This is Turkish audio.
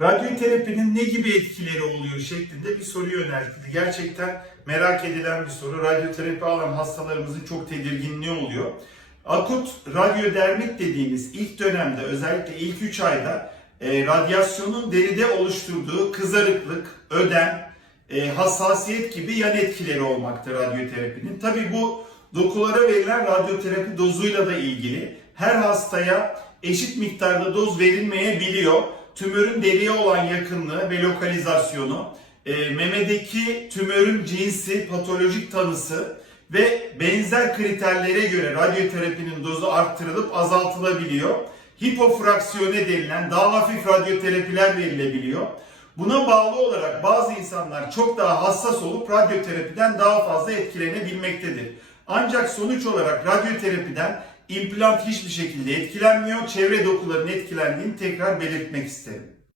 Radyoterapinin ne gibi etkileri oluyor şeklinde bir soru yöneltildi. Gerçekten merak edilen bir soru. Radyoterapi alan hastalarımızın çok tedirginliği oluyor. Akut radyodermit dediğimiz ilk dönemde özellikle ilk 3 ayda e, radyasyonun deride oluşturduğu kızarıklık, ödem, e, hassasiyet gibi yan etkileri olmakta radyoterapinin. Tabi bu dokulara verilen radyoterapi dozuyla da ilgili. Her hastaya eşit miktarda doz verilmeyebiliyor. Tümörün deriye olan yakınlığı ve lokalizasyonu, e, memedeki tümörün cinsi, patolojik tanısı ve benzer kriterlere göre radyoterapinin dozu arttırılıp azaltılabiliyor. Hipofraksiyone denilen daha hafif radyoterapiler verilebiliyor. Buna bağlı olarak bazı insanlar çok daha hassas olup radyoterapiden daha fazla etkilenebilmektedir. Ancak sonuç olarak radyoterapiden implant hiçbir şekilde etkilenmiyor. Çevre dokuların etkilendiğini tekrar belirtmek isterim.